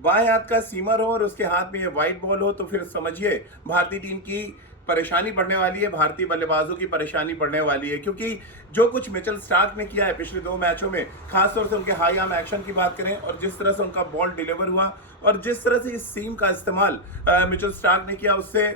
बाएं हाथ का सीमर हो और उसके हाथ में ये वाइट बॉल हो, तो फिर समझिए भारतीय टीम की परेशानी बढ़ने वाली है, भारतीय बल्लेबाजों की परेशानी बढ़ने वाली है। क्योंकि जो कुछ मिचेल स्टार्क ने किया है पिछले 2 मैचों में, खासतौर से उनके हाई आर्म एक्शन की बात करें और जिस तरह से उनका बॉल डिलीवर हुआ और जिस तरह से इस सीम का इस्तेमाल मिचेल स्टार्क ने किया, उससे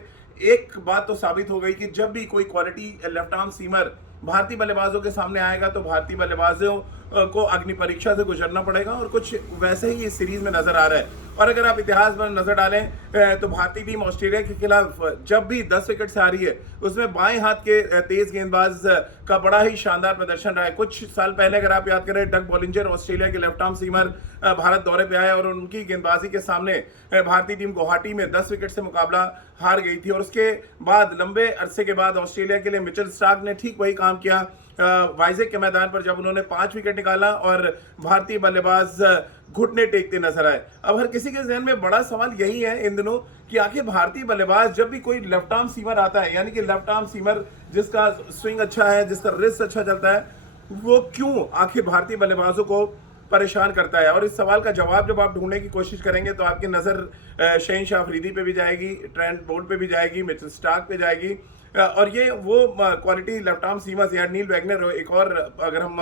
एक बात तो साबित हो गई कि जब भी कोई क्वालिटी लेफ्ट आर्म सीमर भारतीय बल्लेबाजों के सामने आएगा तो भारतीय बल्लेबाजों को अग्नि परीक्षा से गुजरना पड़ेगा, और कुछ वैसे ही इस सीरीज में नजर आ रहा है। और अगर आप इतिहास पर नजर डालें तो भारतीय टीम ऑस्ट्रेलिया के खिलाफ जब भी 10 विकेट से आ रही है, उसमें बाएं हाथ के तेज गेंदबाज का बड़ा ही शानदार प्रदर्शन रहा है। कुछ साल पहले अगर आप याद करें, डग बॉलिंजर ऑस्ट्रेलिया के लेफ्ट आर्म सीमर भारत दौरे पे आए और उनकी गेंदबाजी के सामने भारतीय टीम गुवाहाटी में 10 विकेट से मुकाबला हार गई थी। और उसके बाद लंबे अरसे के बाद ऑस्ट्रेलिया के लिए मिचेल स्टार्क ने ठीक वही काम किया वाइजेक के मैदान पर, जब उन्होंने 5 विकेट निकाला और भारतीय बल्लेबाज घुटने टेकते नजर आए। अब हर किसी के जहन में बड़ा सवाल यही है इन दिनों कि आखिर भारतीय बल्लेबाज जब भी कोई लेफ्ट आर्म सीमर आता है, यानी कि लेफ्ट आर्म सीमर जिसका स्विंग अच्छा है, जिसका रिस्ट अच्छा चलता है, वो क्यों आखिर भारतीय बल्लेबाजों को परेशान करता है। और इस सवाल का जवाब जब आप ढूंढने की कोशिश करेंगे तो आपकी नजर शहीन अफरीदी पे भी जाएगी, ट्रेंट बोल्ट पे भी जाएगी, मिचेल स्टार्क पे जाएगी। और ये वो क्वालिटी लेफ्ट आर्म सीमर्स, या नील वैगनर, एक और अगर हम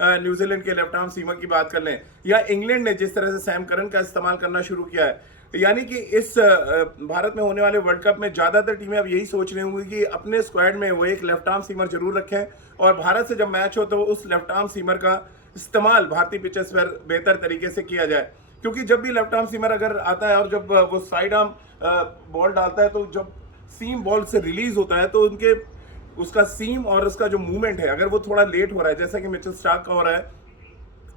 न्यूजीलैंड के लेफ्ट आर्म सीमर की बात कर लें, या इंग्लैंड ने जिस तरह से सैम करन का इस्तेमाल करना शुरू किया है, यानी कि इस भारत में होने वाले वर्ल्ड कप में ज्यादातर टीमें अब यही सोच रही होंगी कि अपने स्क्वाड में वो एक लेफ्ट आर्म सीमर जरूर रखें, और भारत से जब मैच हो तो उस लेफ्ट आर्म सीमर का इस्तेमाल भारतीय पिचेस पर बेहतर तरीके से किया जाए। क्योंकि जब भी लेफ्ट आर्म सीमर अगर आता है और जब वो साइड आर्म बॉल डालता है, तो जब सीम बॉल से रिलीज होता है तो उनके उसका सीम और उसका जो मूवमेंट है, अगर वो थोड़ा लेट हो रहा है जैसा कि मिचेल स्टार्क का हो रहा है,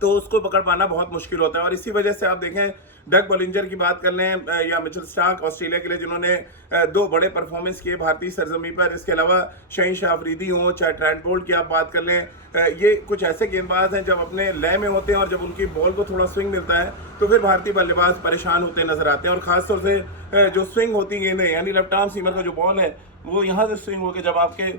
तो उसको पकड़ पाना बहुत मुश्किल होता है। और इसी वजह से आप देखें, डग बॉलिंजर की बात कर लें या मिचेल स्टार्क ऑस्ट्रेलिया के लिए जिन्होंने 2 बड़े परफॉर्मेंस किए भारतीय सरजमी पर, इसके अलावा शहीन अफरीदी हो, चाहे ट्रेंट बोल्ट की आप बात कर लें, ये कुछ ऐसे गेंदबाज हैं जब अपने लय में होते हैं और जब उनकी बॉल को थोड़ा स्विंग मिलता है तो फिर भारतीय बल्लेबाज परेशान होते नजर आते हैं। और खासतौर से जो स्विंग होती गेंदें, यानी लेफ्ट आर्म सीमर का जो बॉल है वो यहाँ से स्विंग होकर जब आपके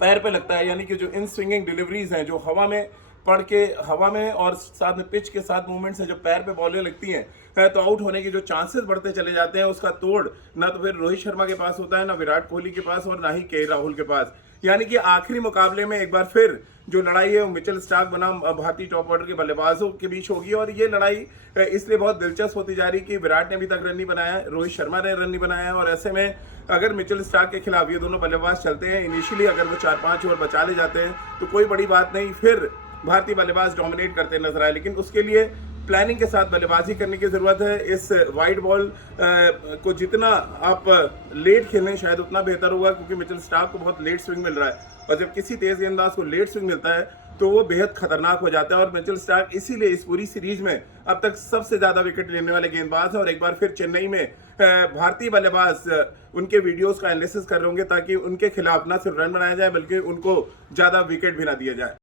पैर पे लगता है, यानी कि जो इन स्विंगिंग डिलीवरीज हैं, जो हवा में पड़ के हवा में और साथ में पिच के साथ मूवमेंट्स हैं, जो पैर पे बॉलें लगती हैं, तो आउट होने के जो चांसेस बढ़ते चले जाते हैं, उसका तोड़ ना तो फिर रोहित शर्मा के पास होता है, ना विराट कोहली के पास, और ना ही के राहुल के पास। यानी कि आखिरी मुकाबले में एक बार फिर जो लड़ाई है वो मिचेल स्टार्क बनाम भारतीय टॉप ऑर्डर के बल्लेबाजों के बीच होगी। और ये लड़ाई इसलिए बहुत दिलचस्प होती जा रही है कि विराट ने अभी तक रन नहीं बनाया, रोहित शर्मा ने रन नहीं बनाया, और ऐसे में अगर मिचेल स्टार्क के खिलाफ ये दोनों बल्लेबाज चलते हैं, इनिशियली अगर वो 4-5 ओवर बचा ले जाते हैं तो कोई बड़ी बात नहीं, फिर भारतीय बल्लेबाज डोमिनेट करते नजर आए। लेकिन उसके लिए प्लानिंग के साथ बल्लेबाजी करने की जरूरत है। इस वाइड बॉल को जितना आप लेट खेलें शायद उतना बेहतर होगा, क्योंकि मिचेल स्टार्क को बहुत लेट स्विंग मिल रहा है, और जब किसी तेज गेंदबाज को लेट स्विंग मिलता है तो वो बेहद खतरनाक हो जाता है। और मिचेल स्टार्क इसीलिए इस पूरी सीरीज में अब तक सबसे ज्यादा विकेट लेने वाले गेंदबाज हैं। और एक बार फिर चेन्नई में भारतीय बल्लेबाज उनके वीडियोस का एनालिसिस कर रहे होंगे ताकि उनके खिलाफ ना सिर्फ रन बनाया जाए बल्कि उनको ज्यादा विकेट भी ना दिया जाए।